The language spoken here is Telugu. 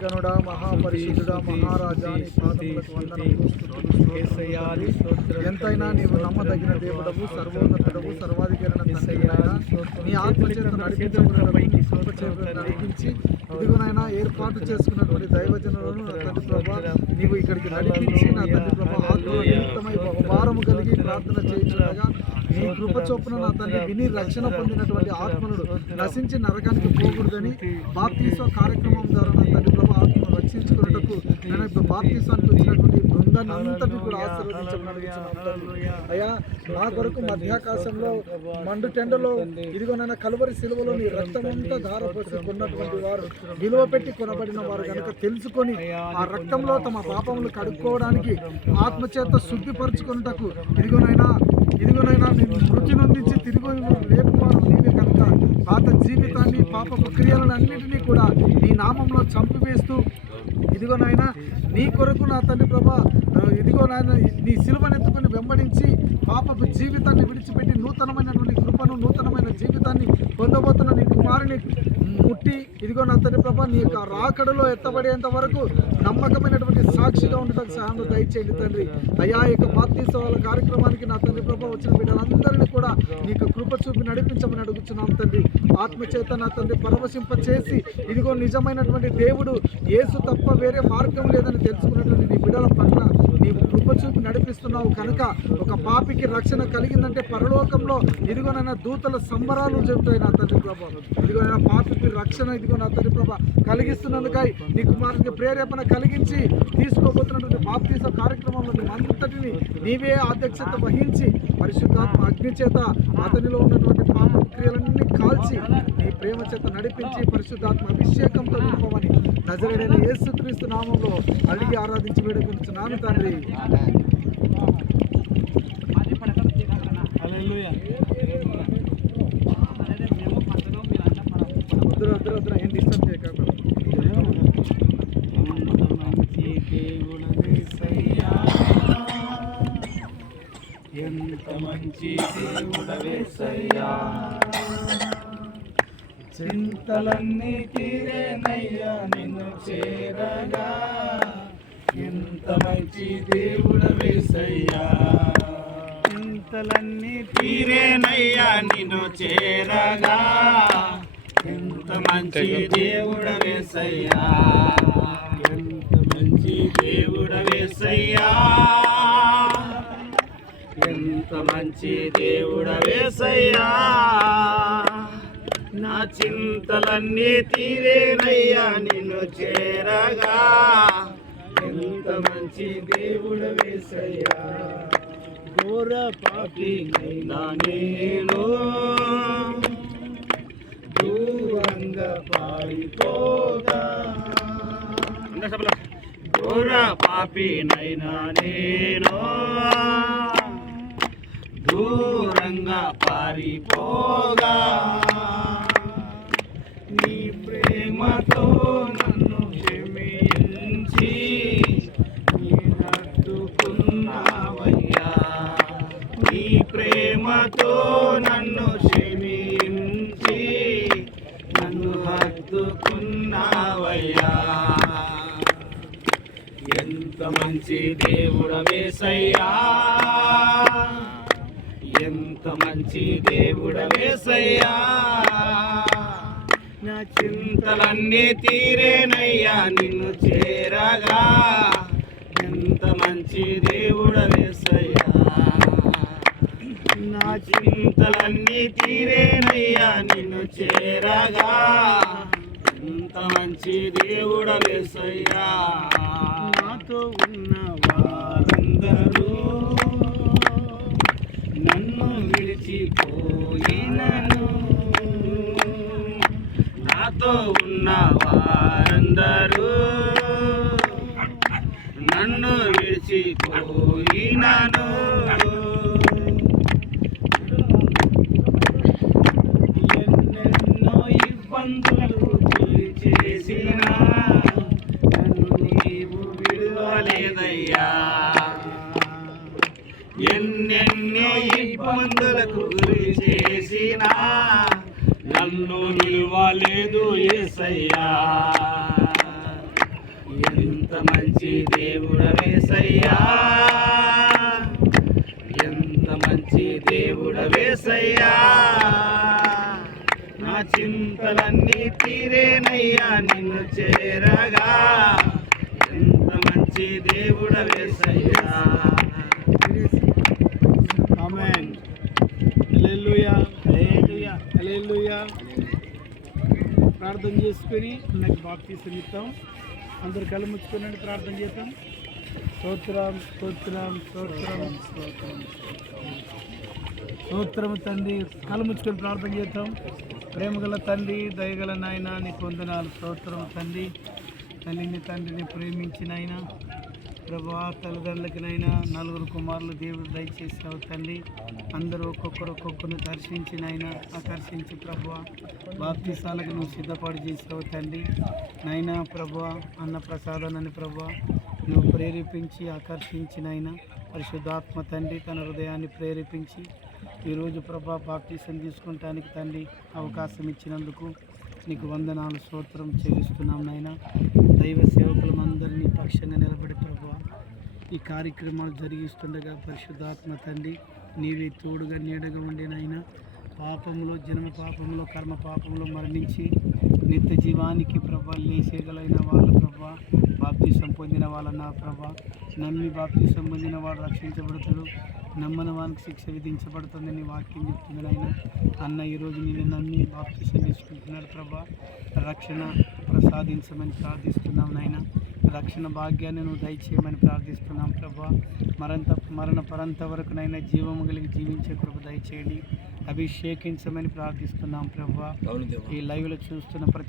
గనుడా మహాపరిశుద్ధుడా మహారాజా నీ పాదములకు వందనములు, స్తుతులు. ఎంతైనా నీవు నమ్మదగిన దేవుడవు సర్వోన్నతుడవు సర్వాధికారణ తండ్రినైనా నీ ఆత్మచేత నడిపించబడినపైకి నడిపించి ఇదిగోనైనా ఏర్పాటు చేసుకున్నటువంటి దైవజనులను నా తండ్రి ప్రభా నీవు ఇక్కడికి నడిపించి నా తండ్రి ప్రభా ఆత్మ నిమిత్తమై భారము కలిగి ప్రార్థన చేయించుండగా నీ కృప చొప్పున నా తండ్రి విని రక్షణ పొందినటువంటి ఆత్మనుడు నశించి నరకానికి పోకూడదని బాప్తీసో కార్యక్రమం ద్వారా నా తండ్రి రక్షించుకున్నటకు నేను ఇప్పుడు బాప్తీసానికి వచ్చినటువంటి బృందాన్ని అంతటి కూడా ఆశీర్వదించమని అయ్యా నా కొరకు మధ్యాకాశంలో మండు టెండలో ఇదిగోనైనా కలువరి సిలువలో నీ రక్తమంతా ధారపోసి కొన్నటువంటి వారు విలువ పెట్టి కొనబడిన వారు కనుక తెలుసుకొని ఆ రక్తంలో తమ పాపములు కడుక్కోవడానికి ఆత్మచేత శుద్ధిపరచుకున్నటకు ఇదిగోనైనా ఇదిగోనైనా నేను మృతి నొందించి తిరిగి లేపువాడు నేనే కనుక పాత జీవితాన్ని పాప క్రియలను అన్నింటినీ కూడా నీ నామంలో చంపివేస్తూ ఇదిగో నాయన నీ కొరకు నా తండ్రి ప్రభా ఇదిగో నాయన నీ సిలువనెత్తుకుని వెంబడించి పాపపు జీవితాన్ని విడిచిపెట్టి నూతనమైనటువంటి కృపను నూతనమైన జీవితాన్ని పొందబోతున్న నీ కుమారుని ఇదిగో నా తండ్రి ప్రభా నీ యొక్క రాకడలో ఎత్తబడేంత వరకు నమ్మకమైనటువంటి సాక్షిగా ఉండటం సహాయం దయచేయండి తండ్రి. అయ్యా యొక్క బాప్తీసవాల కార్యక్రమానికి నా తండ్రి ప్రభా వచ్చిన బిడ్డలందరినీ కూడా నీకు కృప చూపి నడిపించమని అడుగుతున్నాం తండ్రి. ఆత్మచేత నా తండ్రి పరవశింప చేసి ఇదిగో నిజమైనటువంటి దేవుడు ఏసు తప్ప వేరే మార్గం లేదని తెలుసుకున్నటువంటి నీ బిడ్డల పట్ల కృప చూపి నడిపిస్తున్నావు కనుక ఒక పాపికి రక్షణ కలిగిందంటే పరలోకంలో ఇదిగోనైనా దూతల సంబరాలు చెబుతాయి నా తండ్రి ప్రభా. ఇదిగోనైనా పాపికి రక్షణ ఇదిగో నా తండ్రి ప్రభా కలిగిస్తున్నందుకై నీ కుమారునికి ప్రేరేపణ కలిగించి తీసుకోబోతున్నటువంటి బాప్తీస కార్యక్రమంలో అంతటిని నీవే అధ్యక్షత వహించి పరిశుద్ధాత్మ అగ్ని చేత అతనిలో ఉన్నటువంటి పాప క్రియలన్నీ కాల్చి నీ ప్రేమ చేత నడిపించి పరిశుద్ధాత్మ అభిషేకంతో నింపమని నజరేడైన యేసుక్రీస్తు నామంలో అడిగి ఆరాధించి వేడుకొంచున్నాను తండ్రి. ఎంత మంచి దేవుడవేసయ్యా చింతలన్నీ తీరేనయ్యా నిన్ను చేరగా. ఎంత మంచి దేవుడవేసయ్యా చింతలన్నీ తీరేనయ్యా నిన్ను చేరగా. ఎంత మంచి దేవుడవేసయ్యా ఎంత మంచి దేవుడవేసయ్యా ఎంత మంచి దేవుడవేసయ్యా నా చింతలన్నీ తీరేనయ్యా నిన్ను చేరగా. ఎంత మంచి దేవుడు వేసయ్యా ఘోర పాపినైనా నేను. దూరంగా పారిపోగా ఘోర పాపి నైనా నేను. దూరంగా పారిపోగా. నీ ప్రేమతో హత్తుకున్నావయ్యా ఎంత మంచి దేవుడవేసయ్యా ఎంత మంచి దేవుడవేసయ్యా నా చింతలన్నీ తీరేనయ్యా నిన్ను చేరగా. ఎంత మంచి దేవుడవేసయ్యా నా చింతలన్నీ తీరేనయ్యా నిన్ను చేరగా. అంత మంచి దేవుడవేసయ్యా నాతో ఉన్న వారందరూ నన్ను విడిచిపోయినను. నాతో ఉన్న వారందరూ నన్ను విడిచిపోయినను ఎన్నెన్నో ఇబ్బందులు గురి చేసినా నన్ను నీవు లేదయ్యా. ఎన్నెన్నో ఇబ్బందులకు గురి చేసినా నన్ను నిలవలేదు ఏసయ్యా. ఎంత మంచి దేవుడవేసయ్యా ఎంత మంచి దేవుడవేసయ్యా నా చింతలన్నీ తీరేనయ్యా నిన్ను చేరగా. ఆమేన్ హల్లెలూయా హల్లెలూయా హల్లెలూయా ప్రార్థన చేసుకొని నాకు బాప్తీ నిమిత్తం అందరు కళ్ళు ముచ్చుకునండి ప్రార్థన చేద్దాం. స్తోత్రం స్తోత్రం స్తోత్రం. స్తోత్రం స్తోత్రం తండ్రి. కళ్ళు ముచ్చుకొని ప్రార్థన చేద్దాం. ప్రేమగల తండ్రి దయగల నాయన నీ పొందనాలు స్తోత్రం తండ్రి. తల్లిని తండ్రిని ప్రేమించిన ఆయన ప్రభా తల్లిదండ్రులకినైనా నలుగురు కుమారులు దేవుడు దయచేసావు తండ్రి. అందరూ ఒక్కొక్కరు ఒక్కొక్కరిని దర్శించిన ఆయన ఆకర్షించి ప్రభు బాప్తిసాలకు నువ్వు సిద్ధపాటు చేసావు తండ్రి. నైనా ప్రభు అన్న ప్రసాదాన్ని ప్రభు నువ్వు ప్రేరేపించి ఆకర్షించిన ఆయన పరిశుద్ధాత్మ తండ్రి తన హృదయాన్ని ప్రేరేపించి ఈరోజు ప్రభా బాప్తీసం తీసుకుంటానికి తండ్రి అవకాశం ఇచ్చినందుకు నీకు వందనాలు స్తోత్రం చెల్లిస్తున్నాం నాయన. దైవ సేవకులందరినీ పక్షంగా నిలబడి ఈ కార్యక్రమాలు జరిగిస్తుండగా పరిశుద్ధాత్మ తండ్రి నీవే తోడుగా నీడగా ఉండే నాయన. పాపంలో జన్మ పాపంలో కర్మ పాపంలో మరణించి నిత్య జీవానికి ప్రభా లేసేగలైన వాళ్ళ ప్రభా. బాప్తీసం పొందిన వాళ్ళ నా ప్రభా. నమ్మి బాప్తీసం పొందిన వాడు రక్షించబడతాడు. నమ్మని వానికి శిక్ష విధించబడుతుంది వాక్యం చెప్తుంది అన్న ఈరోజు నేను నమ్మి బాప్తీసం తీసుకుంటున్నాడు ప్రభా. రక్షణ ప్రసాదించమని ప్రార్థిస్తున్నాం నాయన. రక్షణ భాగ్యాన్ని నువ్వు దయచేయమని ప్రార్థిస్తున్నాం ప్రభా. మరంత మరణ పరంత వరకు నైనా జీవము కలిగి జీవించే కృప దయచేయండి. అభిషేకించమని ప్రార్థిస్తున్నాం ప్రభా. ఈ లైవ్లో చూస్తున్న ప్రతి